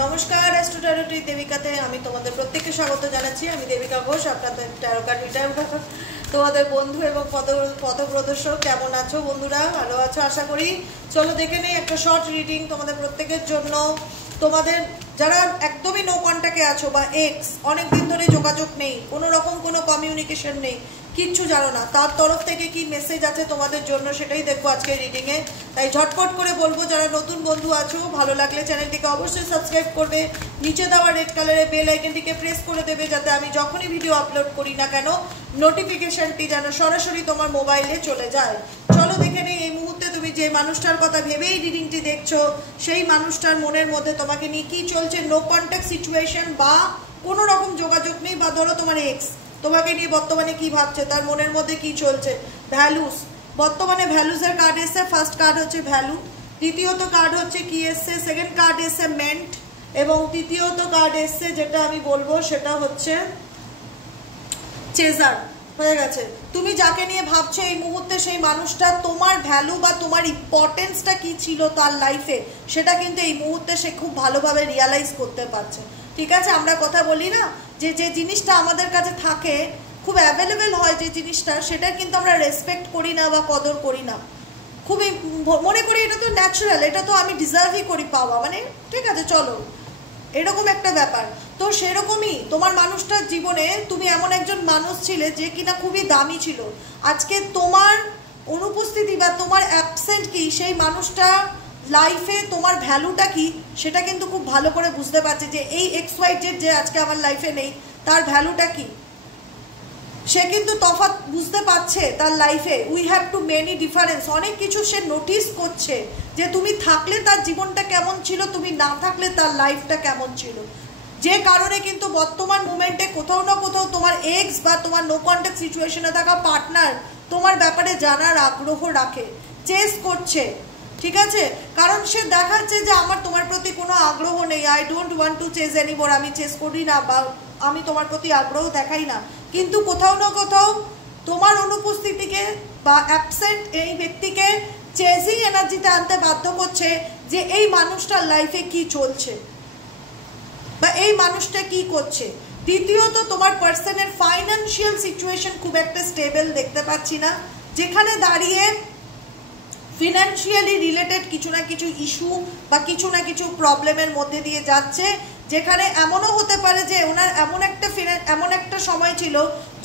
নমস্কার, অ্যাস্ট্রো ট্যারোটি দেবিকাতে আমি তোমাদের প্রত্যেককে স্বাগত জানাচ্ছি। আমি দেবিকা ঘোষ, আপনাদের ট্যারো কার্ড রিডার, তোমাদের বন্ধু এবং পথপ্রদর্শক। কেমন আছো বন্ধুরা? ভালো আছো আশা করি। চলো দেখে নেই একটা শর্ট রিডিং তোমাদের প্রত্যেকের জন্য। তোমাদের যারা একদমই নো কন্ট্যাক্টে আছো বা এক্স অনেকদিন ধরে যোগাযোগ নেই, কোনো রকম কোনো কমিউনিকেশন নেই, কিচ্ছু জানো না, তার তরফ থেকে কি মেসেজ আছে তোমাদের জন্য সেটাই দেখবো আজকে রিডিংয়ে। তাই ঝটপট করে বলবো, যারা নতুন বন্ধু আছো ভালো লাগলে চ্যানেলটিকে অবশ্যই সাবস্ক্রাইব করবে, নিচে দেওয়া রেড কালারের বেল আইকনটিকে প্রেস করে দেবে, যাতে আমি যখনই ভিডিও আপলোড করি না কেন নোটিফিকেশনটি যেন সরাসরি তোমার মোবাইলে চলে যায়। চলো দেখে নেই এই মুহূর্তে তুমি যে মানুষটার কথা ভেবেই রিডিংটি দেখছো সেই মানুষটার মনের মধ্যে তোমাকে নিয়ে কি চলছে। নো কন্ট্যাক্ট সিচুয়েশন বা কোনো রকম যোগাযোগ নেই, বা ধরো তোমার এক্স তোমাকে নিয়ে বর্তমানে কি ভাবছে, তার মনের মধ্যে কি চলছে। ভ্যালুস, বর্তমানে ভ্যালুসের কার্ড এসছে। ফার্স্ট কার্ড হচ্ছে ভ্যালু, দ্বিতীয়ত কার্ড হচ্ছে কি এসছে, সেকেন্ড কার্ড এসছে মেন্ট, এবং তৃতীয়ত কার্ড এসছে যেটা আমি বলবো সেটা হচ্ছে চেজার। হয়ে গেছে। তুমি যাকে নিয়ে ভাবছো এই মুহূর্তে সেই মানুষটা তোমার ভ্যালু বা তোমার ইম্পর্টেন্সটা কি ছিল তার লাইফে, সেটা কিন্তু এই মুহূর্তে সে খুব ভালোভাবে রিয়ালাইজ করতে পারছে। ঠিক আছে, আমরা কথা বলি না যে যে জিনিসটা আমাদের কাছে থাকে, খুব অ্যাভেলেবেল হয় যে জিনিসটা, সেটা কিন্তু আমরা রেসপেক্ট করি না বা কদর করি না। খুবই মনে করি এটা তো ন্যাচারাল, এটা তো আমি ডিজার্ভই করি পাওয়া, মানে ঠিক আছে চলো এরকম একটা ব্যাপার। তো সেরকমই তোমার মানুষটার জীবনে তুমি এমন একজন মানুষ ছিলে যে কিনা খুবই দামি ছিল। আজকে তোমার অনুপস্থিতি বা তোমার অ্যাবসেন্ট কি সেই মানুষটা লাইফে তোমার ভ্যালুটা কি সেটা কিন্তু খুব ভালো করে বুঝতে পারছে, যে এই এক্স ওয়াই জেড যে আজকে আমার লাইফে নেই তার ভ্যালুটা কি, সে কিন্তু তফাৎ বুঝতে পারছে তার লাইফে। We have to many difference, অনেক কিছু সে নোটিস করছে যে তুমি থাকলে তার জীবনটা কেমন ছিল, তুমি না থাকলে তার লাইফটা কেমন ছিল। যে কারণে কিন্তু বর্তমান মোমেন্টে কোথাও না কোথাও তোমার এক্স বা তোমার নো কন্ট্যাক্ট সিচুয়েশনে থাকা পার্টনার তোমার ব্যাপারে জানার আগ্রহ রাখে, চেস করছে। ঠিক আছে, কারণ সে দেখাচ্ছে যে আমার তোমার প্রতি কোনো আগ্রহ নেই, I don't want to chase anymore, আমি চেস করি না বা আমি তোমার প্রতি আগ্রহ দেখাই না। কিন্তু কোথাও না কোথাও তোমার অনুপস্থিতিকে বা অ্যাবসেন্ট এই ব্যক্তিকে চেজিং এনার্জিতে আনতে বাধ্য করছে যে এই মানুষটার লাইফে কি চলছে বা এই মানুষটা কি করছে। দ্বিতীয়ত তোমার পার্সনের ফাইন্যান্সিয়াল সিচুয়েশন খুব একটা স্টেবল দেখতে পাচ্ছি না, যেখানে দাঁড়িয়ে ফিনান্সিয়ালি রিলেটেড কিছু না কিছু ইস্যু বা কিছু না কিছু প্রবলেমের মধ্যে দিয়ে যাচ্ছে, যেখানে এমনও হতে পারে যে ওনার এমন একটা সময় ছিল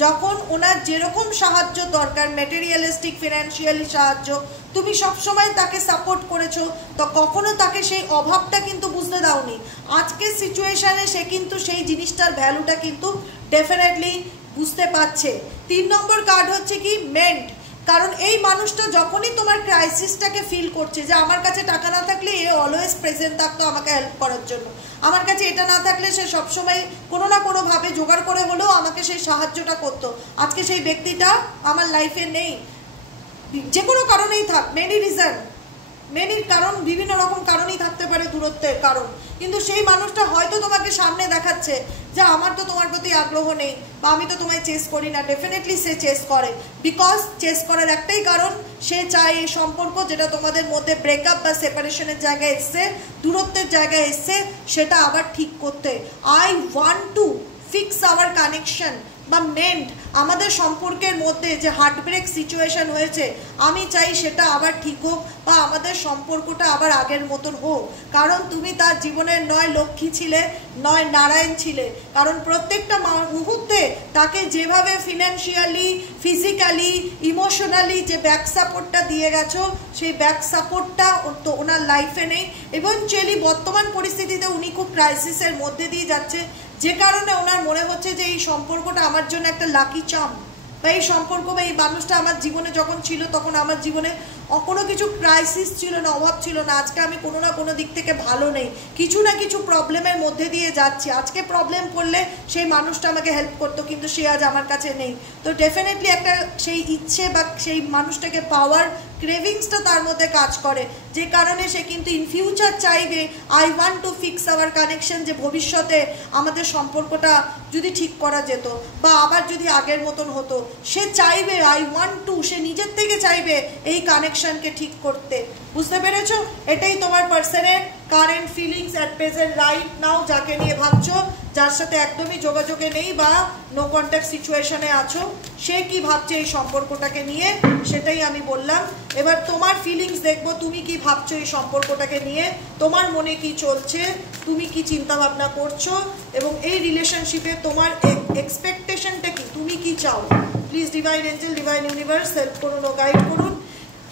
যখন ওনার যেরকম সাহায্য দরকার, মেটেরিয়ালিস্টিক ফিনান্সিয়ালি সাহায্য, তুমি সবসময় তাকে সাপোর্ট করেছো, তো কখনো তাকে সেই অভাবটা কিন্তু বুঝতে দাওনি। আজকের সিচুয়েশানে সে কিন্তু সেই জিনিসটার ভ্যালুটা কিন্তু ডেফিনেটলি বুঝতে পারছে। 3 নম্বর কার্ড হচ্ছে কি মেন্ট, কারণ এই মানুষটা যখনই তোমার ক্রাইসিসটাকে ফিল করছে যে আমার কাছে টাকা না থাকলে এ অলওয়েজ প্রেজেন্ট থাকতো আমাকে হেল্প করার জন্য, আমার কাছে এটা না থাকলে সে সবসময় কোনো না কোনোভাবে জোগাড় করে হলেও আমাকে সেই সাহায্যটা করতো, আজকে সেই ব্যক্তিটা আমার লাইফে নেই। যে কোনো কারণেই থাক, মেনি কারণ, বিভিন্ন রকম কারণই থাকতে পারে দূরত্বের কারণ, কিন্তু সেই মানুষটা হয়তো তোমাকে সামনে দেখাচ্ছে যে আমার তো তোমার প্রতি আগ্রহ নেই বা আমি তো তোমায় চেস করি না। ডেফিনেটলি সে চেস করে, বিকজ চেস করার একটাই কারণ, সে চায় এই সম্পর্ক যেটা তোমাদের মধ্যে ব্রেকআপ বা সেপারেশনের জায়গায় এসছে, দূরত্বের জায়গায় এসছে, সেটা আবার ঠিক করতে। I want to fix hour connection বা মেন্ট, আমাদের সম্পর্কের মধ্যে যে হার্টব্রেক সিচুয়েশন হয়েছে আমি চাই সেটা আবার ঠিক হোক বা আমাদের সম্পর্কটা আবার আগের মতন হোক। কারণ তুমি তার জীবনের নয় লক্ষ্মী ছিলে, নয় নারায়ণ ছিলে, কারণ প্রত্যেকটা মুহূর্তে তাকে যেভাবে ফিনান্সিয়ালি, ফিজিক্যালি, ইমোশনালি যে ব্যাক সাপোর্টটা দিয়ে গেছো, সেই ব্যাক সাপোর্টটা তো ওনার লাইফে নেই। ইভেনচুয়ালি বর্তমান পরিস্থিতিতে উনি খুব ক্রাইসিসের মধ্যে দিয়ে যাচ্ছে, যে কারণে ওনার মনে হচ্ছে যে এই সম্পর্কটা আমার জন্য একটা লাকি চার্ম, বা এই সম্পর্ক বা এই মানুষটা আমার জীবনে যখন ছিল তখন আমার জীবনে কোনো কিছু ক্রাইসিস ছিল না, অভাব ছিল না। আজকে আমি কোনো না কোনো দিক থেকে ভালো নেই, কিছু না কিছু প্রবলেমের মধ্যে দিয়ে যাচ্ছি। আজকে প্রবলেম পড়লে সেই মানুষটা আমাকে হেল্প করতো, কিন্তু সে আজ আমার কাছে নেই। তো ডেফিনেটলি একটা সেই ইচ্ছে বা সেই মানুষটাকে পাওয়ার ক্রেভিংসটা তার মধ্যে কাজ করে, যে কারণে সে কিন্তু ইন ফিউচার চাইবে I want to fix hour connection, যে ভবিষ্যতে আমাদের সম্পর্কটা যদি ঠিক করা যেত বা আবার যদি আগের মতন হতো, সে চাইবে আই ওয়ান্ট টু, সে নিজের থেকে চাইবে এই কানেকশনকে ঠিক করতে। বুঝতে পেরেছো? এটাই তোমার পার্সনের current feelings at present right now যাকে নিয়ে ভাবছো, যার সাথে একদমই যোগাযোগে নেই বা নো কন্ট্যাক্ট সিচুয়েশনে আছো, সে কি ভাবছে এই সম্পর্কটাকে নিয়ে, সেটাই আমি বললাম। এবার তোমার ফিলিংস দেখবো, তুমি কি ভাবছো এই সম্পর্কটাকে নিয়ে, তোমার মনে কি চলছে, তুমি কি চিন্তা ভাবনা করছো, এবং এই রিলেশনশিপে তোমার এক্সপেকটেশনটা কি, তুমি কি চাও। Please divine Angel, divine universe help করুন ও গাইড করুন।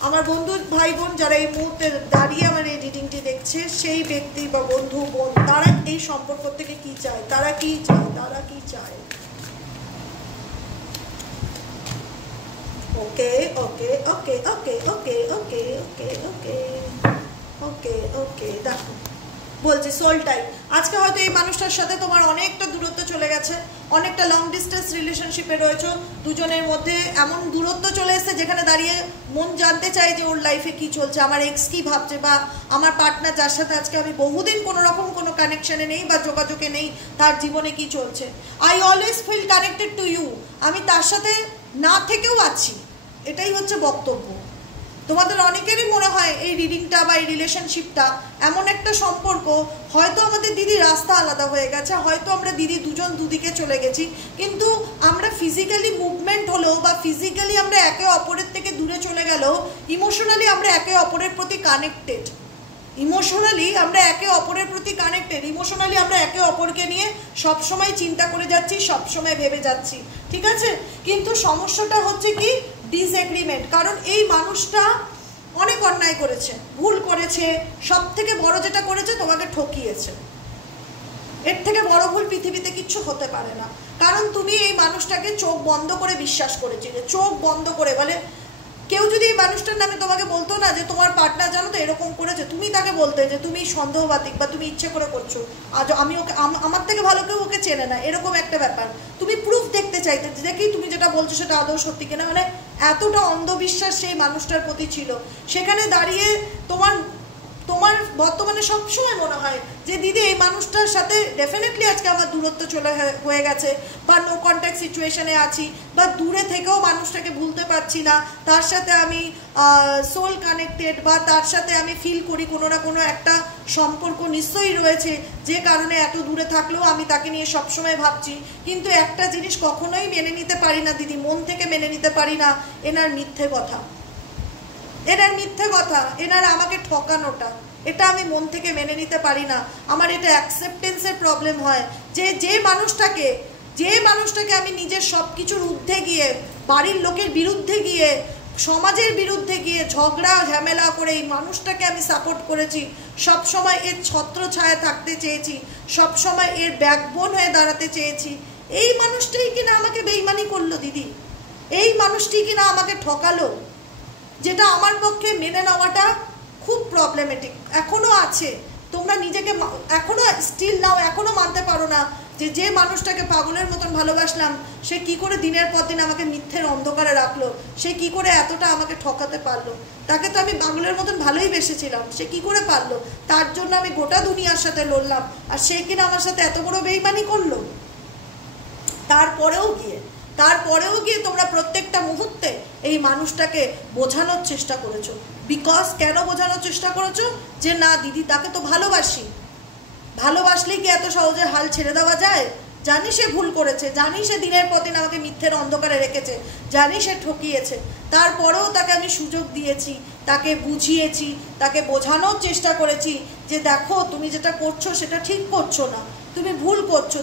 আমার বন্ধু ভাই বোন যারা এই মুহূর্তে দাঁড়িয়ে আমার এই রিডিংটি দেখছে, সেই ব্যক্তি বা বন্ধু বোন, তারা এই সম্পর্ক থেকে কি চায়, তারা কি চায়, তারা কি চায়। ওকে ওকে ওকে ওকে ওকে ওকে ওকে ওকে ওকে ওকে দেখো বলছি সোল টাইপ। আজকে হয়তো এই মানুষটার সাথে তোমার অনেকটা দূরত্ব চলে গেছে, অনেকটা লং ডিস্টেন্স রিলেশনশিপে রয়েছে, দুজনের মধ্যে এমন দূরত্ব চলে এসেছে যেখানে দাঁড়িয়ে মন জানতে চায় যে ওর লাইফে কি চলছে, আমার এক্স কি ভাবছে, বা আমার পার্টনার যার সাথে আজকে আমি বহুদিন কোনো রকম কোনো কানেকশনে নেই বা যোগাযোগে নেই, তার জীবনে কি চলছে। I always feel connected to you, আমি তার সাথে না থেকেও আছি, এটাই হচ্ছে বক্তব্য। তোমাদের অনেকেরই মনে হয় এই রিডিংটা বা এই রিলেশনশিপটা এমন একটা সম্পর্ক, হয়তো আমাদের দিদি রাস্তা আলাদা হয়ে গেছে, হয়তো আমরা দিদি দুজন দুদিকে চলে গেছি, কিন্তু আমরা ফিজিক্যালি মুভমেন্ট হলেও বা ফিজিক্যালি আমরা একে অপরের থেকে দূরে চলে গেলেও ইমোশনালি আমরা একে অপরের প্রতি কানেক্টেড, ইমোশনালি আমরা একে অপরের প্রতি কানেক্টেড, ইমোশনালি আমরা একে অপরকে নিয়ে সবসময় চিন্তা করে যাচ্ছি, সবসময় ভেবে যাচ্ছি, ঠিক আছে। কিন্তু সমস্যাটা হচ্ছে কি ডিসএগ্রিমেন্ট, কারণ এই মানুষটা অনেক অন্যায় করেছে, ভুল করেছে, সব থেকে বড় যেটা করেছে তোমাকে ঠকিয়েছে। এর থেকে বড় ভুল পৃথিবীতে কিচ্ছু হতে পারে না, কারণ তুমি এই মানুষটাকে চোখ বন্ধ করে বিশ্বাস করেছিলে, চোখ বন্ধ করে। বলে কেউ যদি এই মানুষটার নামে তোমাকে বলতো না যে তোমার পার্টনার জানো তো এরকম করেছে, তুমি তাকে বলতে যে তুমি সন্দেহবাতিক বা তুমি ইচ্ছে করে করছো, আজ আমি ওকে, আমার থেকে ভালো কেউ ওকে চেনে না, এরকম একটা ব্যাপার। তুমি প্রুফ দেখতে চাইতে যে দেখি তুমি যেটা বলছো সেটা আদৌ সত্যি কিনা, মানে এতটা অন্ধবিশ্বাস সেই মানুষটার প্রতি ছিল। সেখানে দাঁড়িয়ে তোমার তোমার বর্তমানে সবসময় মনে হয় যে দিদি এই মানুষটার সাথে ডেফিনেটলি আজকে আমার দূরত্ব চলে হয়ে গেছে, বা নো কন্ট্যাক্ট সিচুয়েশনে আছি, বা দূরে থেকেও মানুষটাকে ভুলতে পারছি না, তার সাথে আমি সোল কানেক্টেড, বা তার সাথে আমি ফিল করি কোনো না কোনো একটা সম্পর্ক নিশ্চয়ই রয়েছে, যে কারণে এত দূরে থাকলেও আমি তাকে নিয়ে সবসময় ভাবছি। কিন্তু একটা জিনিস কখনোই মেনে নিতে পারি না দিদি, মন থেকে মেনে নিতে পারি না, এনার মিথ্যে কথা, এনার মিথ্যে কথা, এনার আমাকে ঠকানোটা, এটা আমি মন থেকে মেনে নিতে পারি না। আমার এটা অ্যাকসেপ্টেন্সের প্রবলেম হয় যে যে মানুষটাকে আমি নিজের সব কিছুর ঊর্ধ্বে গিয়ে, বাড়ির লোকের বিরুদ্ধে গিয়ে, সমাজের বিরুদ্ধে গিয়ে ঝগড়া ঝামেলা করে এই মানুষটাকে আমি সাপোর্ট করেছি, সবসময় এর ছত্রছায়া থাকতে চেয়েছি, সবসময় এর ব্যাকবোন হয়ে দাঁড়াতে চেয়েছি, এই মানুষটাই কিনা আমাকে বেইমানি করলো দিদি, এই মানুষটি কিনা আমাকে ঠকালো, যেটা আমার পক্ষে মেনে নেওয়াটা খুব প্রবলেমেটিক এখনো আছে। তোমরা নিজেকে এখনো স্টিল নাও, এখনো মানতে পারো না যে মানুষটাকে পাগলের মতন ভালোবাসলাম, সে কি করে দিনের পর দিন আমাকে মিথ্যের অন্ধকারে রাখলো, সে কি করে এতটা আমাকে ঠকাতে পারলো, তাকে তো আমি পাগলের মতন ভালোই বেসেছিলাম, সে কি করে পারলো, তার জন্য আমি গোটা দুনিয়ার সাথে লড়লাম, আর সে কিনা আমার সাথে এত বড় বেইমানি করলো। তারপরেও গিয়ে তোমরা প্রত্যেকটা মুহূর্তে এই মানুষটাকে বোঝানোর চেষ্টা করেছো। বিকজ কেন বোঝানোর চেষ্টা করেছো? যে না দিদি তাকে তো ভালোবাসি, ভালোবাসলে কি এত সহজে হাল ছেড়ে দেওয়া যায়? জানি সে ভুল করেছে, জানি সে দিনের পর দিন আমাকে মিথ্যের অন্ধকারে রেখেছে, জানি সে ঠকিয়েছে, তারপরেও তাকে আমি সুযোগ দিয়েছি, তাকে বুঝিয়েছি, তাকে বোঝানোর চেষ্টা করেছি যে দেখো তুমি যেটা করছো সেটা ঠিক করছো না, তুমি ভুল করছো,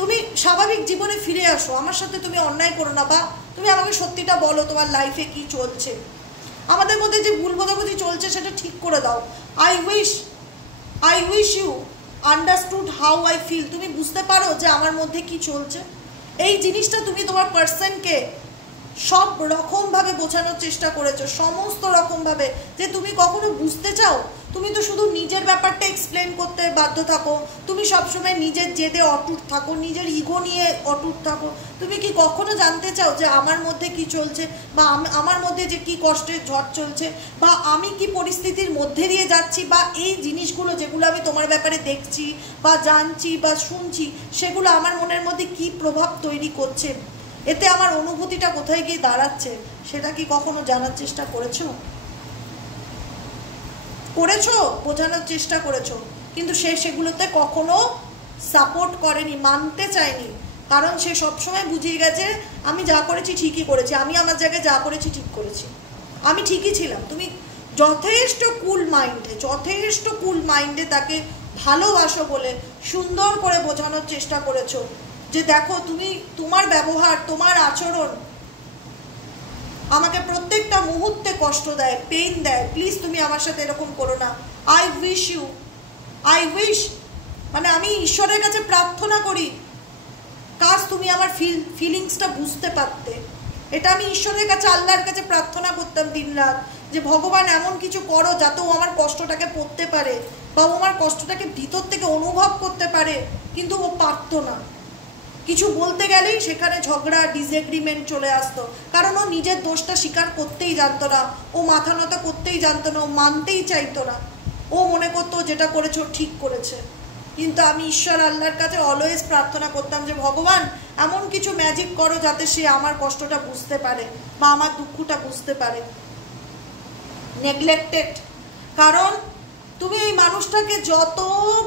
তুমি স্বাভাবিক জীবনে ফিরে আসো, আমার সাথে তুমি অন্যায় করো না, বা তুমি আমাকে সত্যিটা বলো তোমার লাইফে কি চলছে, আমাদের মধ্যে যে ভুল বোঝাবুঝি চলছে সেটা ঠিক করে দাও। I wish you understood how I feel, তুমি বুঝতে পারো যে আমার মধ্যে কি চলছে, এই জিনিসটা তুমি তোমার পার্সনকে সব রকমভাবে বোঝানোর চেষ্টা করেছো, সমস্ত রকমভাবে, যে তুমি কখনো বুঝতে চাও? তুমি তো শুধু নিজের ব্যাপারটা এক্সপ্লেন করতে বাধ্য থাকো, তুমি সবসময় নিজের জেদে অটুট থাকো, নিজের ইগো নিয়ে অটুট থাকো, তুমি কি কখনো জানতে চাও যে আমার মধ্যে কি চলছে, বা আমার মধ্যে যে কি কষ্টের ঝড় চলছে, বা আমি কি পরিস্থিতির মধ্যে দিয়ে যাচ্ছি, বা এই জিনিসগুলো যেগুলো আমি তোমার ব্যাপারে দেখছি বা জানছি বা শুনছি সেগুলো আমার মনের মধ্যে কি প্রভাব তৈরি করছে, এতে আমার অনুভূতিটা কোথায় গিয়ে দাঁড়াচ্ছে, সেটা কি কখনো জানার চেষ্টা করেছো? করেছো, বোঝানোর চেষ্টা করেছো, কিন্তু সে সেগুলোতে কখনো সাপোর্ট করেনি, মানতে চায়নি। কারণ সে সবসময় বুঝিয়ে গেছে আমি যা করেছি ঠিকই করেছি, আমি আমার জায়গায় যা করেছি ঠিক করেছি, আমি ঠিকই ছিলাম। তুমি যথেষ্ট কুল মাইন্ডে তাকে ভালোবাসো বলে সুন্দর করে বোঝানোর চেষ্টা করেছো যে দেখো তুমি, তোমার ব্যবহার, তোমার আচরণ আমাকে প্রত্যেকটা মুহূর্তে কষ্ট দেয়, পেইন দেয়, প্লিজ তুমি আমার সাথে এরকম করো না। আই উইশ মানে আমি ঈশ্বরের কাছে প্রার্থনা করি কাজ তুমি আমার ফিলিংসটা বুঝতে পারতে। এটা আমি ঈশ্বরের কাছে, আল্লাহর কাছে প্রার্থনা করতাম দিন রাত, যে ভগবান এমন কিছু করো যাতে ও আমার কষ্টটাকে পড়তে পারে বা ও আমার কষ্টটাকে ভিতর থেকে অনুভব করতে পারে, কিন্তু ও পারতো না। কিছু বলতে গেলেই সেখানে ঝগড়া, ডিসএগ্রিমেন্ট চলে আসতো, কারণ ও নিজের দোষটা স্বীকার করতেই জানতো না, ও মাথা নত করতেই জানতো না, ও মানতেই চাইতো না। ও মনে করতো যেটা করেছে ও ঠিক করেছে। কিন্তু আমি ঈশ্বর আল্লাহর কাছে অলওয়েজ প্রার্থনা করতাম যে ভগবান এমন কিছু ম্যাজিক করো যাতে সে আমার কষ্টটা বুঝতে পারে বা আমার দুঃখটা বুঝতে পারে। নেগলেক্টেড, কারণ তুমি এই মানুষটাকে যত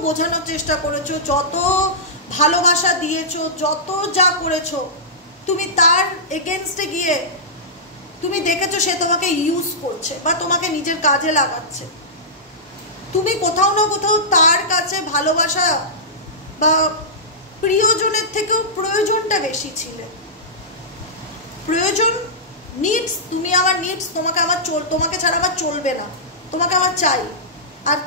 বোঝানোর চেষ্টা করেছো, যত ভালোবাসা দিয়েছো, যত যা করেছো, তুমি তার এগেনস্টে গিয়ে তুমি দেখেছো সে তোমাকে ইউজ করছে বা তোমাকে নিজের কাজে লাগাচ্ছে। তুমি কোথাও না কোথাও তার কাছে ভালোবাসা বা প্রিয়জনের থেকেও প্রয়োজনটা বেশি ছিলে। প্রয়োজন, নিডস, তুমি আমার নিডস, তোমাকে ছাড়া আমার চলবে না, তোমাকে আমার চাই, আর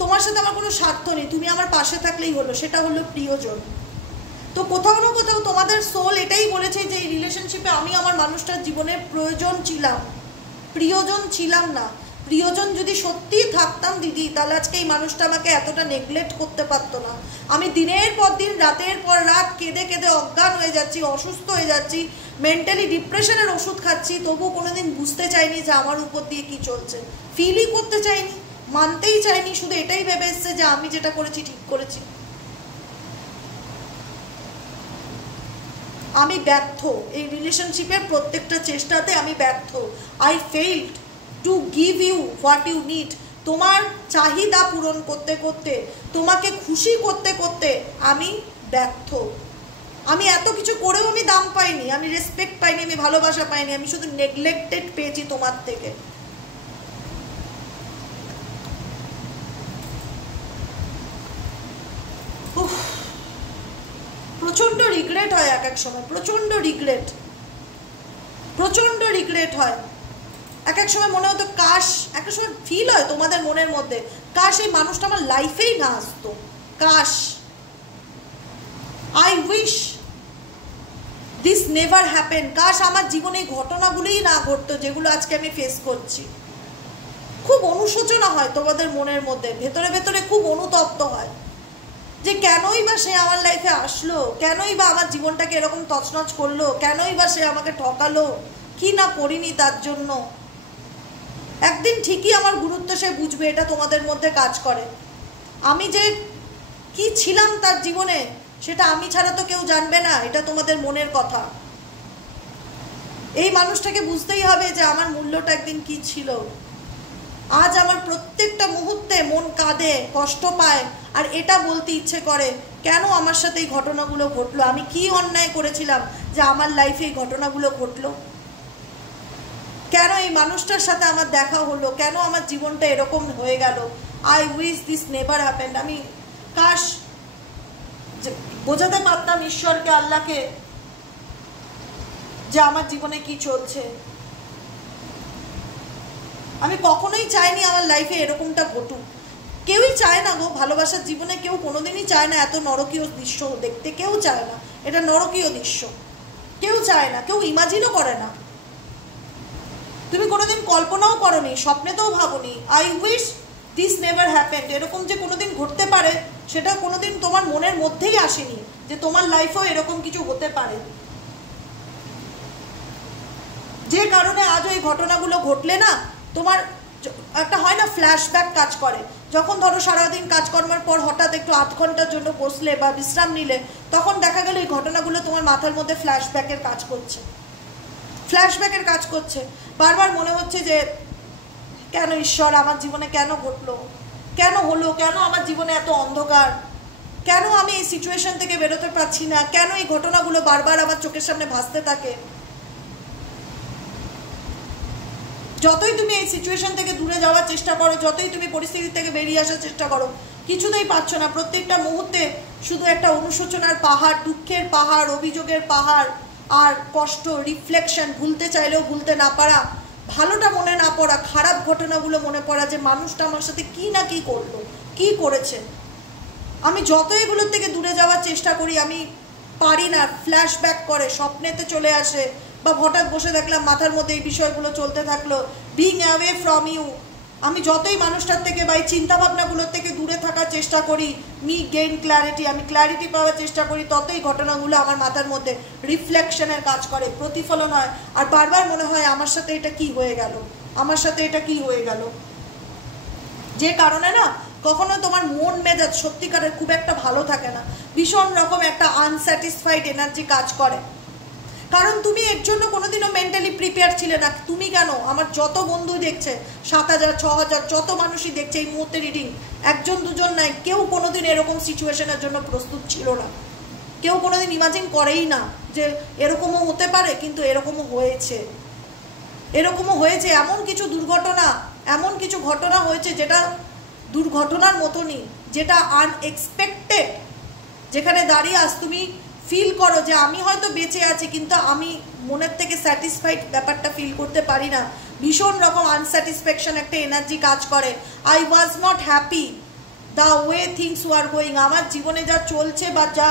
তোমার সাথে আমার কোনো স্বার্থ নেই, তুমি আমার পাশে থাকলেই হলো, সেটা হলো প্রিয়জন। তো কোথাও না কোথাও তোমাদের সোল এটাই বলেছে যে এই রিলেশনশিপে আমি আমার মানুষটার জীবনে প্রয়োজন ছিলাম, প্রিয়জন ছিলাম না। প্রিয়জন যদি সত্যিই থাকতাম দিদি, তাহলে আজকে এই মানুষটা আমাকে এতটা নেগলেক্ট করতে পারতো না। আমি দিনের পর দিন, রাতের পর রাত কেঁদে কেঁদে অজ্ঞান হয়ে যাচ্ছি, অসুস্থ হয়ে যাচ্ছি, মেন্টালি ডিপ্রেশনের ওষুধ খাচ্ছি, তবু কোনোদিন বুঝতে চাইনি যে আমার উপর দিয়ে কি চলছে, ফিলই করতে চাইনি, মানতেই চাইনি, শুধু এটাই ভেবে এসছে যে আমি যেটা করেছি ঠিক করেছি। আমি ব্যর্থ, এই রিলেশনশিপের প্রত্যেকটা চেষ্টাতে আমি ব্যর্থ। I failed to give you what you need. তোমার চাহিদা পূরণ করতে করতে, তোমাকে খুশি করতে করতে আমি ব্যর্থ। আমি এত কিছু করেও আমি দাম পাইনি, আমি রেসপেক্ট পাইনি, আমি ভালোবাসা পাইনি, আমি শুধু নেগলেক্টেড পেয়েছি তোমার থেকে। প্রচন্ড রিগ্রেট হয় এক এক সময়, প্রচন্ড রিগ্রেট হয়। এক এক সময় মনে হতো কাশ, এক এক সময় ফিল হয় তোমাদের মনের মধ্যে, কাশ এই মানুষটা আমার লাইফেই না আসতো, কাশ, I wish this never happen, কাশ আমার জীবনে এই ঘটনাগুলোই না ঘটতো যেগুলো আজকে আমি ফেস করছি। খুব অনুশোচনা হয় তোমাদের মনের মধ্যে, ভেতরে ভেতরে খুব অনুতপ্ত হয় যে কেনই বা সে আমার লাইফে আসলো, কেনই বা আমার জীবনটাকে এরকম তছনছ করলো, কেনই বা সে আমাকে ঠকালো, কি না করিনি তার জন্য। একদিন ঠিকই আমার গুরুত্ব সে বুঝবে, এটা তোমাদের মধ্যে কাজ করে। আমি যে কি ছিলাম তার জীবনে সেটা আমি ছাড়া তো কেউ জানবে না, এটা তোমাদের মনের কথা। এই মানুষটাকে বুঝতেই হবে যে আমার মূল্যটা একদিন কি ছিল। আজ আমার প্রত্যেকটা মুহূর্তে মন কাঁদে, কষ্ট পায়, আর এটা বলতে ইচ্ছে করে কেন আমার সাথে এই ঘটনাগুলো ঘটলো, আমি কি অন্যায় করেছিলাম যে আমার লাইফে এই ঘটনাগুলো ঘটলো, কেন এই মানুষটার সাথে আমার দেখা হলো, কেন আমার জীবনটা এরকম হয়ে গেল। I wish this never happened. আমি কাশ বোঝাতে পারতাম ঈশ্বরকে, আল্লাহকে, যে আমার জীবনে কি চলছে। আমি কখনোই চাইনি আমার লাইফে এরকমটা ঘটুক, কেউই চায় না গো, ভালোবাসার জীবনে কেউ কোনোদিনই চায় না এত নরকীয় দৃশ্য দেখতে, কেউ চায় না, এটা নরকীয় দৃশ্য কেউ চায় না, কেউ ইমাজিনও করে না, তুমি কোনোদিন কল্পনাও করোনি, স্বপ্নেতেও ভাবোনি। I wish this never happened, এরকম যে কোনোদিন ঘটতে পারে সেটা কোনোদিন তোমার মনের মধ্যেই আসেনি যে তোমার লাইফেও এরকম কিছু হতে পারে। যে কারণে আজও এই ঘটনাগুলো ঘটলে না, তোমার একটা হয় না ফ্ল্যাশব্যাক কাজ করে, যখন ধরো সারাদিন কাজকর্মের পর হঠাৎ একটু আধ ঘন্টার জন্য বসলে বা বিশ্রাম নিলে, তখন দেখা গেল এই ঘটনাগুলো তোমার মাথার মধ্যে ফ্ল্যাশব্যাকের কাজ করছে, বারবার মনে হচ্ছে যে কেন ঈশ্বর আমার জীবনে কেন ঘটলো, কেন হলো, কেন আমার জীবনে এত অন্ধকার, কেন আমি এই সিচুয়েশন থেকে বেরোতে পারছি না, কেন এই ঘটনাগুলো বারবার আমার চোখের সামনে ভাসতে থাকে। যতই তুমি এই সিচুয়েশন থেকে দূরে যাওয়ার চেষ্টা করো, যতই তুমি পরিস্থিতি থেকে বেরিয়ে আসার চেষ্টা করো, কিছুতেই পারছো না। প্রত্যেকটা মুহূর্তে শুধু একটা অনুশোচনার পাহাড়, দুঃখের পাহাড়, অভিযোগের পাহাড়, আর কষ্ট, রিফ্লেকশন, ভুলতে চাইলেও ভুলতে না পারা, ভালোটা মনে না পড়া, খারাপ ঘটনাগুলো মনে পড়া যে মানুষটা আমার সাথে কি না কি করলো, কি করেছে। আমি যত এগুলোর থেকে দূরে যাওয়ার চেষ্টা করি আমি পারি না। ফ্ল্যাশব্যাক করে, স্বপ্নেতে চলে আসে, বা হঠাৎ বসে দেখলাম মাথার মধ্যে এই বিষয়গুলো চলতে থাকলো। বিং অ্যাওয়ে ফ্রম ইউ, আমি যতই মানুষটার থেকে বা এই চিন্তাভাবনাগুলোর থেকে দূরে থাকার চেষ্টা করি, গেইন ক্ল্যারিটি, আমি ক্ল্যারিটি পাওয়ার চেষ্টা করি, ততই ঘটনাগুলো আমার মাথার মধ্যে রিফ্লেকশনের কাজ করে, প্রতিফলন হয়, আর বারবার মনে হয় আমার সাথে এটা কি হয়ে গেল, আমার সাথে এটা কি হয়ে গেল। যে কারণে না কখনো তোমার মন মেজাজ সত্যিকারের খুব একটা ভালো থাকে না, ভীষণ রকম একটা আনস্যাটিসফাইড এনার্জি কাজ করে। কারণ তুমি এর জন্য কোনোদিনও মেন্টালি প্রিপেয়ার ছিলে না। তুমি কেন, আমার যত বন্ধু দেখছে, 7,000 6,000 যত মানুষই দেখছে এই মুহূর্তে রিডিং, একজন দুজন নাই, কেউ কোনোদিন এরকম সিচুয়েশনের জন্য প্রস্তুত ছিল না। কেউ কোনোদিন ইমাজিন করেই না যে এরকমও হতে পারে, কিন্তু এরকমও হয়েছে। এরকমও হয়েছে, এমন কিছু দুর্ঘটনা, এমন কিছু ঘটনা হয়েছে যেটা দুর্ঘটনার মতনই, যেটা আনএক্সপেক্টেড, যেখানে দাঁড়িয়ে আজ তুমি ফিল করো যে আমি হয়তো বেঁচে আছি, কিন্তু আমি মনের থেকে স্যাটিসফাইড ব্যাপারটা ফিল করতে পারি না। ভীষণ রকম আনস্যাটিসফ্যাকশন একটা এনার্জি কাজ করে। I was not happy the way things were going, আমার জীবনে যা চলছে বা যা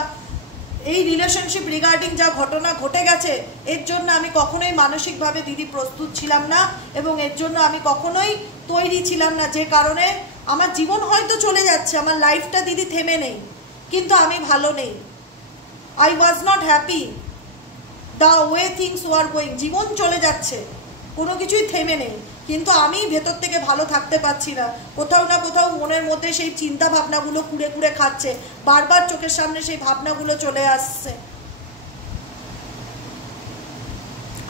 এই রিলেশনশিপ রিগার্ডিং যা ঘটনা ঘটে গেছে, এর জন্য আমি কখনোই মানসিকভাবে দিদি প্রস্তুত ছিলাম না, এবং এর জন্য আমি কখনোই তৈরি ছিলাম না। যে কারণে আমার জীবন হয়তো চলে যাচ্ছে, আমার লাইফটা দিদি থেমে নেই, কিন্তু আমি ভালো নেই। I was not happy the way things were going, জীবন চলে যাচ্ছে, কোনো কিছুই থেমে নেই, কিন্তু আমি ভেতর থেকে ভালো থাকতে পারছি না। কোথাও না কোথাও মনের মধ্যে সেই চিন্তা ভাবনাগুলো কুড়ে কুড়ে খাচ্ছে, বারবার চোখের সামনে সেই ভাবনাগুলো চলে আসছে,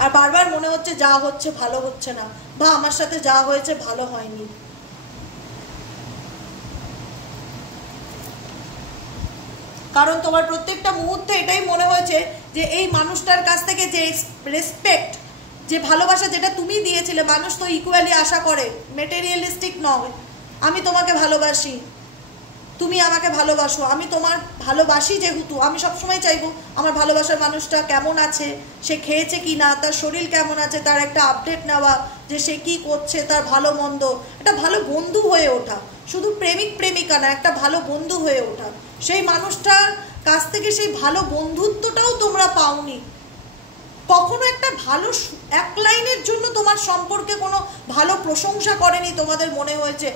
আর বারবার মনে হচ্ছে যা হচ্ছে ভালো হচ্ছে না, বা আমার সাথে যা হয়েছে ভালো হয়নি। কারণ তোমার প্রত্যেকটা মুহূর্তে এটাই মনে হয়েছে যে এই মানুষটার কাছ থেকে যে রেসপেক্ট, যে ভালোবাসা যেটা তুমি দিয়েছিলে, মানুষ তো ইকুয়ালি আশা করে, মেটেরিয়ালিস্টিক নয়। আমি তোমাকে ভালোবাসি, তুমি আমাকে ভালোবাসো, আমি তোমার ভালোবাসি, যেহেতু আমি সবসময় চাইবো আমার ভালোবাসার মানুষটা কেমন আছে, সে খেয়েছে কি না, তার শরীর কেমন আছে, তার একটা আপডেট নেওয়া, যে সে কি করছে, তার ভালো মন্দ, একটা ভালো বন্ধু হয়ে ওঠা, শুধু প্রেমিক প্রেমিকা না, একটা ভালো বন্ধু হয়ে ওঠা। সেই মানুষটার কাছ থেকে সেই ভালো বন্ধুত্বটাও তোমরা পাওনি। কখনো একটা ভালো এক লাইনের জন্য তোমার সম্পর্কে কোনো ভালো প্রশংসা করেনি, তোমাদের মনে হয়েছে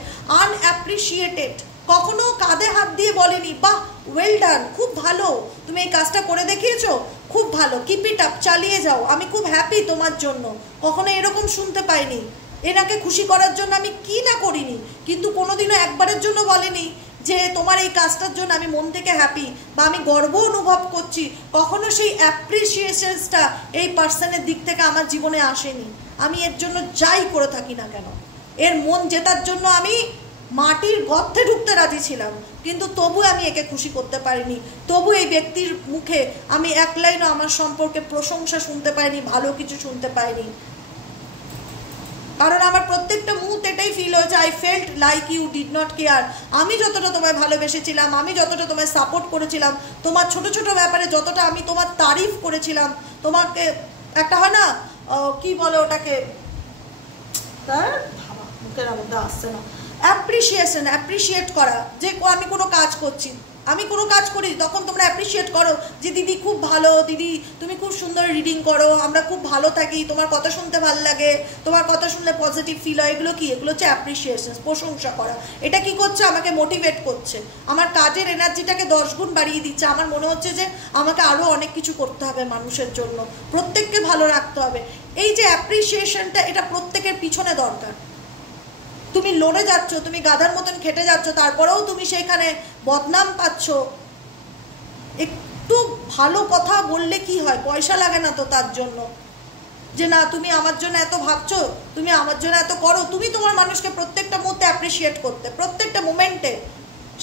আনঅ্যাপ্রিসিয়েটেড, কখনো কাঁধে হাত দিয়ে বলেনি বাহ ওয়েল ডান, খুব ভালো, তুমি এই কাজটা করে দেখিয়েছো, খুব ভালো, কিপ ইট আপ, চালিয়ে যাও, আমি খুব হ্যাপি তোমার জন্য, কখনো এরকম শুনতে পাইনি। এনাকে খুশি করার জন্য আমি কি না করিনি, কিন্তু কোনোদিনও একবারের জন্য বলেনি যে তোমার এই কাজটার জন্য আমি মন থেকে হ্যাপি বা আমি গর্ব অনুভব করছি। কখনো সেই অ্যাপ্রিসিয়েশনসটা এই পার্সনের দিক থেকে আমার জীবনে আসেনি। আমি এর জন্য যাই করে থাকি না কেন, এর মন জেতার জন্য আমি মাটির গর্তে ঢুকতে রাজি ছিলাম, কিন্তু তবু আমি একে খুশি করতে পারিনি। তবু এই ব্যক্তির মুখে আমি এক লাইনও আমার সম্পর্কে প্রশংসা শুনতে পাইনি, ভালো কিছু শুনতে পাইনি। কারণ আমার প্রত্যেকটা মুহূর্তে এটাই ফিল হয়েছে, I felt like you did not care. আমি যতটা তোমায় ভালোবেসেছিলাম, আমি যতটা তোমায় সাপোর্ট করেছিলাম, তোমার ছোট ছোট ব্যাপারে যতটা আমি তোমার তারিফ করেছিলাম, তোমাকে একটা হয় না কি বলে ওটাকে, তার মুখের মধ্যে আসছে না, অ্যাপ্রিসিয়েট করা, যে আমি কোনো কাজ করছি, আমি কোনো কাজ করি তখন তোমরা অ্যাপ্রিসিয়েট করো যে দিদি খুব ভালো, দিদি তুমি খুব সুন্দর রিডিং করো, আমরা খুব ভালো থাকি, তোমার কথা শুনতে ভালো লাগে, তোমার কথা শুনলে পজিটিভ ফিল হয়। এগুলো কি? এগুলো হচ্ছে অ্যাপ্রিসিয়েশন, প্রশংসা করা। এটা কি করছে? আমাকে মোটিভেট করছে, আমার কাজের এনার্জিটাকে 10 গুণ বাড়িয়ে দিচ্ছে। আমার মনে হচ্ছে যে আমাকে আরও অনেক কিছু করতে হবে মানুষের জন্য, প্রত্যেককে ভালো রাখতে হবে। এই যে অ্যাপ্রিসিয়েশনটা, এটা প্রত্যেকের পিছনে দরকার। তুমি লড়ে যাচ্ছ, তুমি গাধার মতন খেটে যাচ্ছ, তারপরেও তুমি সেইখানে বদনাম পাচ্ছ। একটু ভালো কথা বললে কি হয়? পয়সা লাগে না তো তার জন্য। যে না তুমি আমার জন্য এত ভাবছো, তুমি আমার জন্য এত করো, তুমি তোমার মানুষকে প্রত্যেকটা মুহূর্তে অ্যাপ্রিসিয়েট করতে, প্রত্যেকটা মোমেন্টে।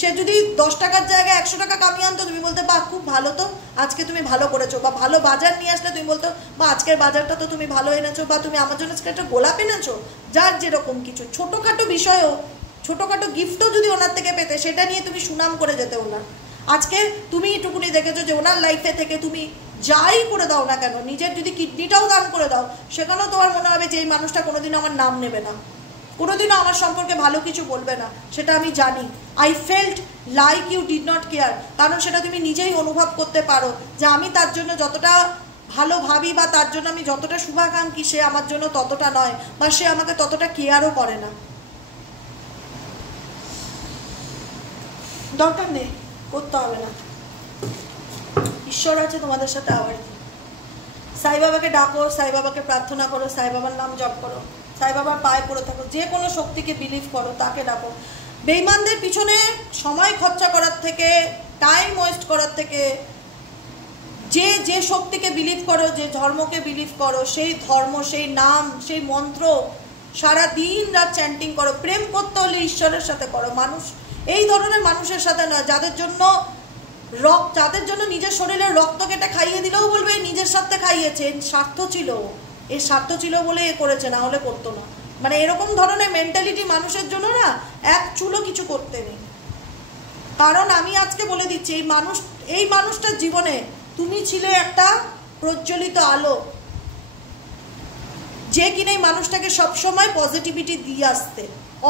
সে যদি 10 টাকার জায়গায় 100 টাকা কামিয়ে আনতো, তুমি বলতে বাহ খুব ভালো, তো আজকে তুমি ভালো করেছো। বা ভালো বাজার নিয়ে আসলে তুমি বলতো বা আজকের বাজারটা তো তুমি ভালো এনেছো, বা তুমি আমার জন্য আজকে একটা গোলাপ এনেছো। যার যেরকম কিছু ছোটোখাটো বিষয়ও, ছোটোখাটো গিফটও যদি ওনার থেকে পেতে, সেটা নিয়ে তুমি সুনাম করে যেতে ওনার। আজকে তুমি এটুকুনি দেখেছো যে ওনার লাইফে থেকে তুমি যাই করে দাও না কেন, নিজের যদি কিডনিটাও দান করে দাও, সেখানেও তোমার মনে হবে যে এই মানুষটা কোনোদিনও আমার নাম নেবে না, কোনোদিনও আমার সম্পর্কে ভালো কিছু বলবে না। সেটা আমি জানি। I felt like you did not care, কারণ সেটা তুমি নিজেই অনুভব করতে পারো যে আমি তার জন্য যতটা ভালো ভাবি বা তার জন্য আমি যতটা শুভাকাঙ্ক্ষী, সে আমার জন্য ততটা নয়, বা সে আমাকে ততটা কেয়ারও করে না। দরকার নেই, করতে হবে না। ঈশ্বর আছে তোমাদের সাথে। আবার কি, সাই বাবাকে ডাকো, সাই বাবাকে প্রার্থনা করো, সাই বাবার নাম জপ করো, সাই বাবার পায়ে পড়ে থাকো, যে কোনো শক্তিকে বিলিভ করো, তাকে ডাকো। বেঈমানদের পিছনে সময় খরচা করার থেকে, টাইম ওয়েস্ট করার থেকে, যে শক্তিকে বিলিভ করো, যে ধর্মকে বিলিভ করো, সেই ধর্ম, সেই নাম, সেই মন্ত্র সারা দিন রাত চ্যান্টিং করো। প্রেম করতে হলে ঈশ্বরের সাথে করো, মানুষ এই ধরনের মানুষের সাথে নয় যাদের জন্য নিজের শরীরের রক্ত কেটে খাইয়ে দিলেও বলবে নিজের স্বার্থে খাইয়েছে, স্বার্থ ছিল, এর স্বার্থ ছিল বলে এ করেছে, না হলে করতো না। মানে এরকম ধরনের মেন্টালিটি মানুষের জন্য না এক চুলো কিছু করতে নেই। কারণ আমি আজকে বলে দিচ্ছি, এই মানুষটার জীবনে তুমি ছিলে একটা প্রজ্বলিত আলো, যে কিনা এই মানুষটাকে সবসময় পজিটিভিটি দিয়ে আসতে,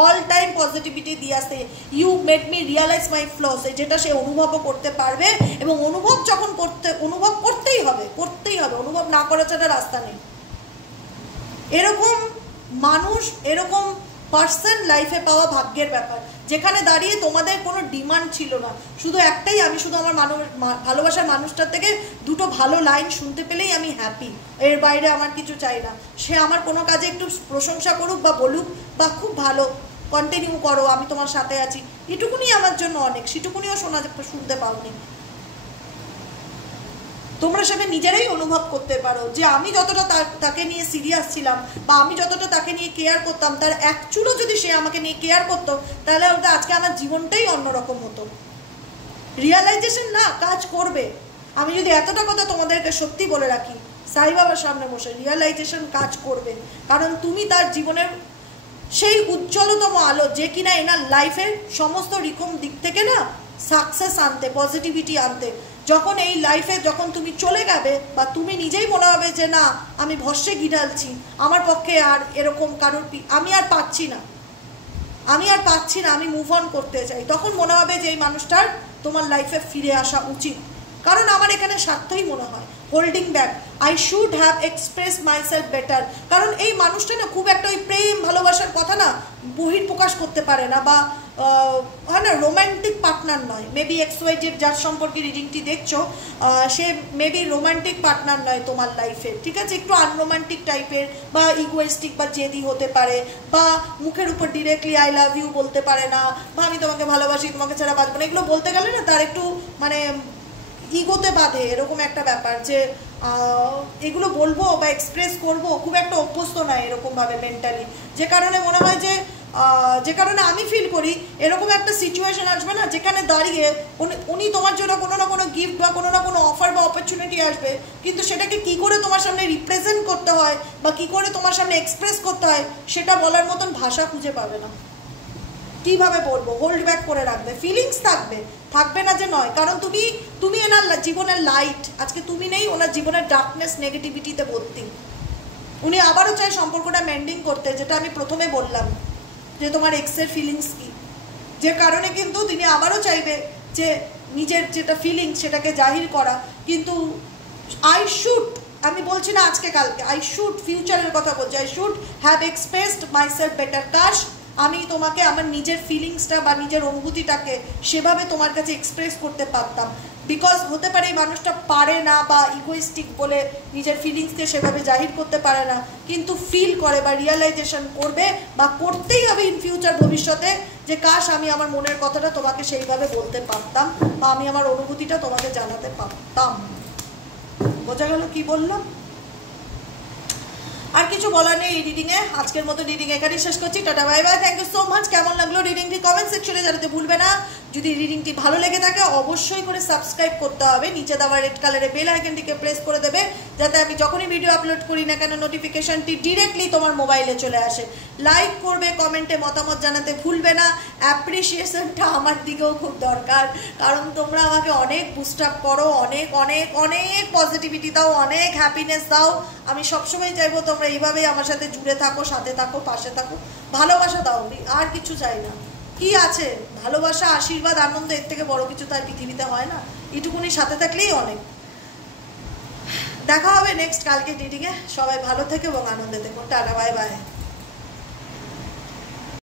অল টাইম পজিটিভিটি দিয়ে আসতে। You made me realise my flaws, যেটা সে অনুভবও করতে পারবে, এবং অনুভব করতেই হবে, অনুভব না করা ছাড়া রাস্তা নেই। এরকম মানুষ, এরকম পার্সন লাইফে পাওয়া ভাগ্যের ব্যাপার, যেখানে দাঁড়িয়ে তোমাদের কোনো ডিমান্ড ছিল না, শুধু একটাই, আমি শুধু আমার ভালোবাসার মানুষটার থেকে দুটো ভালো লাইন শুনতে পেলেই আমি হ্যাপি, এর বাইরে আমার কিছু চাই না। সে আমার কোনো কাজে একটু প্রশংসা করুক বা বলুক, বা খুব ভালো, কন্টিনিউ করো, আমি তোমার সাথে আছি, এটুকুনি আমার জন্য অনেক। সেটুকুনিও শুনতে পাওনি। তোমরা সেটা নিজেরাই অনুভব করতে পারো যে আমি যতটা তাকে নিয়ে সিরিয়াস ছিলাম, বা আমি যতটা তাকে নিয়ে কেয়ার করতাম, তার এক চুলও যদি সে আমাকে নিয়ে কেয়ার করতো, তাহলে আজকে আমার জীবনটাই অন্যরকম হতো। রিয়ালাইজেশন না কাজ করবে। আমি যদি এতটা কথা তোমাদেরকে সত্যি বলে রাখি, সাই বাবার সামনে বসে, রিয়ালাইজেশন কাজ করবে। কারণ তুমি তার জীবনের সেই উজ্জ্বলতম আলো, যে কিনা এনার লাইফের সমস্ত রকম দিক থেকে না সাকসেস আনতে, পজিটিভিটি আনতে। যখন এই লাইফে যখন তুমি চলে যাবে, বা তুমি নিজেই মনে হবে যে না আমি ভস্যে ঘি ঢালছি, আমার পক্ষে আর এরকম কারোর আমি আর পাচ্ছি না, আমি মুভ অন করতে চাই, তখন মনে হবে যে এই মানুষটার তোমার লাইফে ফিরে আসা উচিত। কারণ আমার এখানে স্বার্থই মনে হয়, holding back, I should have express myself better. কারণ এই মানুষটা না খুব একটা ওই প্রেম ভালোবাসার কথা না বহির্প্রকাশ করতে পারে না, বা হয় না রোম্যান্টিক পার্টনার নয়। মেবি XYZ যার সম্পর্কে রিডিংটি দেখছো, সে মেবি রোম্যান্টিক পার্টনার নয় তোমার লাইফে, ঠিক আছে? একটু আনরোম্যান্টিক টাইপের, বা ইগোয়েস্টিক বা জেদি হতে পারে, বা মুখের উপর ডিরেক্টলি আই লাভ ইউ বলতে পারে না, বা আমি তোমাকে ভালোবাসি, তোমাকে ছাড়া বাঁচবো না, এগুলো বলতে গেলে না তার একটু মানে ইগোতে বাঁধে, এরকম একটা ব্যাপার যে এগুলো বলবো বা এক্সপ্রেস করবো, খুব একটা অভ্যস্ত নয় এরকমভাবে মেন্টালি। যে কারণে মনে হয় যে কারণে আমি ফিল করি এরকম একটা সিচুয়েশন আসবে না, যেখানে দাঁড়িয়ে উনি তোমার জন্য কোনো না কোনো গিফট বা কোনো না কোনো অফার বা অপরচুনিটি আসবে, কিন্তু সেটাকে কি করে তোমার সামনে রিপ্রেজেন্ট করতে হয় বা কি করে তোমার সামনে এক্সপ্রেস করতে হয়, সেটা বলার মতন ভাষা খুঁজে পাবে না। কিভাবে বলবো, হোল্ড ব্যাক করে রাখবে, ফিলিংস থাকবে না যে নয়। কারণ তুমি এনার জীবনের লাইট, আজকে তুমি নেই, ওনার জীবনের ডার্কনেস নেগেটিভিটিতে ভর্তি। উনি আবারও চায় সম্পর্কটা মেন্ডিং করতে, যেটা আমি প্রথমে বললাম যে তোমার এক্সের ফিলিংস কি, যে কারণে কিন্তু তিনি আবারও চাইবে যে নিজের যেটা ফিলিংস সেটাকে জাহির করা। কিন্তু আমি বলছি না আজকে কালকে, ফিউচারের কথা বলছি, I should have expressed myself better. কাশ আমি তোমাকে আমার নিজের ফিলিংসটা বা নিজের অনুভূতিটাকে সেভাবে তোমার কাছে এক্সপ্রেস করতে পারতাম। বিকজ হতে পারে এই মানুষটা পারে না বা ইগোইস্টিক বলে নিজের ফিলিংসকে সেভাবে জাহির করতে পারে না, কিন্তু ফিল করে বা রিয়ালাইজেশন করবে বা করতেই হবে ইন ফিউচার, ভবিষ্যতে, যে কাশ আমি আমার মনের কথাটা তোমাকে সেইভাবে বলতে পারতাম বা আমি আমার অনুভূতিটা তোমাকে জানাতে পারতাম। বোঝা গেল কি বললাম? আর কিছু বলার নেই এই রিডিংয়ে। আজকের মতো রিডিং এখানেই শেষ করছি। Tata bye bye, thank you so much. কেমন লাগলো রিডিংটি কমেন্ট সেকশনে জানাতে ভুলবে না। যদি রিডিংটি ভালো লেগে থাকে অবশ্যই করে সাবস্ক্রাইব করতে হবে, নিচে দেওয়া রেড কালারের বেল আইকনটিকে প্রেস করে দেবে, যাতে আমি যখনই ভিডিও আপলোড করি না কেন নোটিফিকেশনটি ডিরেক্টলি তোমার মোবাইলে চলে আসে। লাইক করবে, কমেন্টে মতামত জানাতে ভুলবে না। অ্যাপ্রিসিয়েশনটা আমার দিকেও খুব দরকার, কারণ তোমরা আমাকে অনেক বুস্ট আপ করো, অনেক অনেক অনেক পজিটিভিটি দাও, অনেক হ্যাপিনেস দাও। আমি সবসময় চাইবো তোমরা এইভাবেই আমার সাথে জুড়ে থাকো, সাথে থাকো, পাশে থাকো, ভালোবাসা দাও, আর কিছু চাই না। কি আছে ভালোবাসা, আশীর্বাদ, আনন্দ, এর থেকে বড় কিছু তার পৃথিবীতে হয় না। এটুকুনি সাথে থাকলেই অনেক। দেখা হবে নেক্সট কালকে রিডিংয়ে। সবাই ভালো থেকো এবং আনন্দে থেকো। Tata bye by.